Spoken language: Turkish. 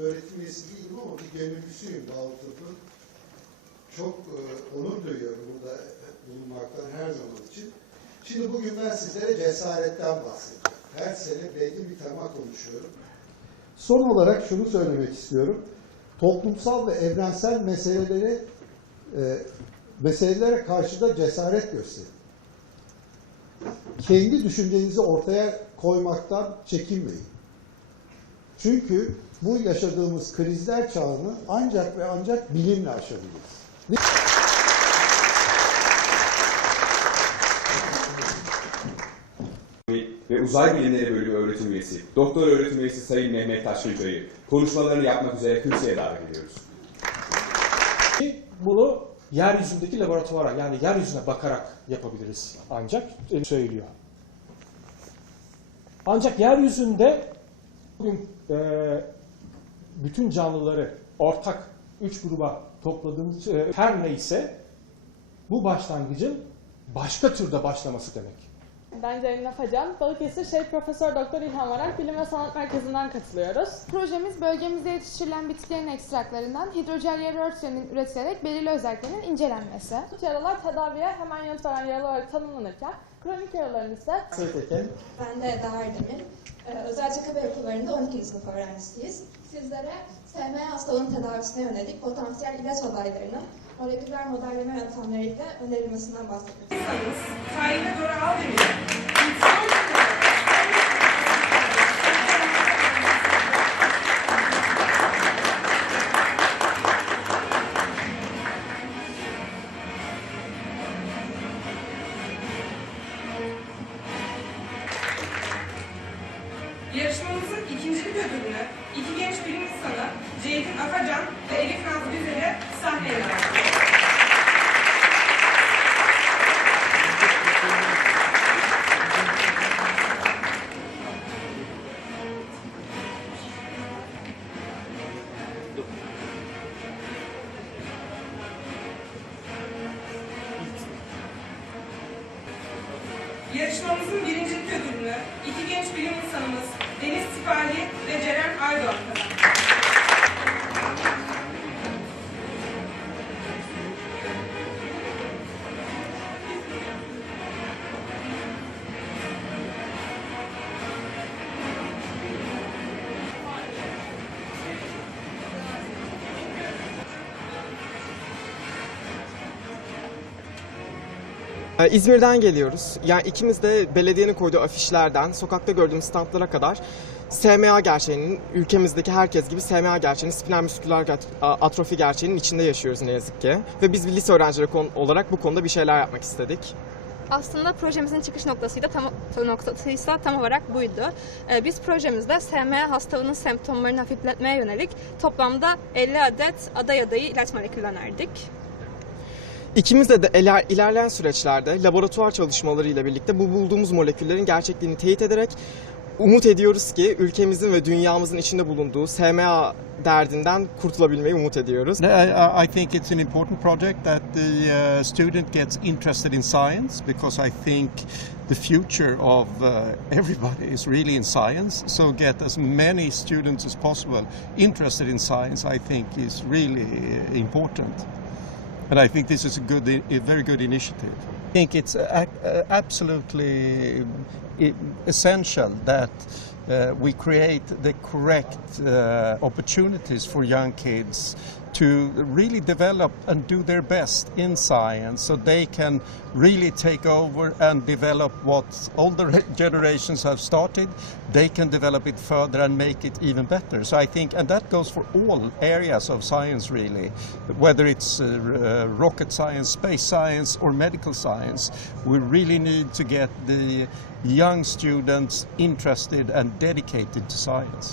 öğretim üyesi değilim ama bir gönüllüsüyüm Bağlıtop'un. Çok e, onur duyuyorum burada bulunmaktan her zaman için. Şimdi bugün ben sizlere cesaretten bahsedeceğim. Her sene belli bir tema konuşuyorum. Son olarak şunu söylemek istiyorum. Toplumsal ve evrensel meseleleri e, meselelere karşı da cesaret gösterin. Kendi düşüncenizi ortaya koymaktan çekinmeyin. Çünkü bu yaşadığımız krizler çağını ancak ve ancak bilimle aşabiliriz. ve Uzay Bilimleri Bölümü öğretim üyesi, doktor öğretim üyesi Sayın Mehmet Taşkıncı'yı konuşmalarını yapmak üzere kürsüye davet ediyoruz. Bunu yeryüzündeki laboratuvara yani yeryüzüne bakarak yapabiliriz ancak e, söylüyor. Ancak yeryüzünde bugün e, bütün canlıları ortak üç gruba topladığımız e, her neyse bu başlangıcın başka türde başlaması demek. Ben Ceylin Afacan, Balıkesir Şehit Profesör Doktor İlhan Varak Bilim ve Sanat Merkezi'nden katılıyoruz. Projemiz bölgemizde yetiştirilen bitkilerin ekstraklarından hidrojel yarı örtülerinin üretilerek belirli özelliklerinin incelenmesi. Yaralar tedaviye hemen yanıt veren yaralar olarak tanımlanırken, kronik yaraların ise Ben de Eda Erdemir. Ee, özel Çakabe okullarında 12. sınıf öğrencisiyiz. Sizlere SM hastalığının tedavisine yönelik potansiyel ilaç adaylarının moleküler modelleme yöntemleriyle önerilmesinden bahsetmek istiyorum. Tarihine deniyor. Yarışmamızın ikinci Yarışmamızın birinci ödülünü İzmir'den geliyoruz. Yani ikimiz de belediyenin koyduğu afişlerden, sokakta gördüğümüz standlara kadar SMA gerçeğinin, ülkemizdeki herkes gibi SMA gerçeğinin, spinal musküler ger- atrofi gerçeğinin içinde yaşıyoruz ne yazık ki. Ve biz bir lise öğrencileri olarak bu konuda bir şeyler yapmak istedik. Aslında projemizin çıkış noktasıydı tam noktasıysa tam olarak buydu. Ee, Biz projemizde SMA hastalığının semptomlarını hafifletmeye yönelik toplamda 50 adet aday adayı ilaç molekülü önerdik. İkimiz de, iler- ilerleyen süreçlerde laboratuvar çalışmalarıyla birlikte bu bulduğumuz moleküllerin gerçekliğini teyit ederek umut ediyoruz ki ülkemizin ve dünyamızın içinde bulunduğu SMA derdinden kurtulabilmeyi umut ediyoruz. I think it's an important project that the uh, student gets interested in science because I think the future of uh, everybody is really in science. So get as many students as possible interested in science, I think, is really uh, important. And I think this is a good, a very good initiative. I think it's uh, uh, absolutely uh, essential that uh, we create the correct uh, opportunities for young kids to really develop and do their best in science so they can really take over and develop what older generations have started. They can develop it further and make it even better. So i think and that goes for all areas of science really whether it's uh, uh, rocket science space science or medical science. We really need to get the young students interested and dedicated to science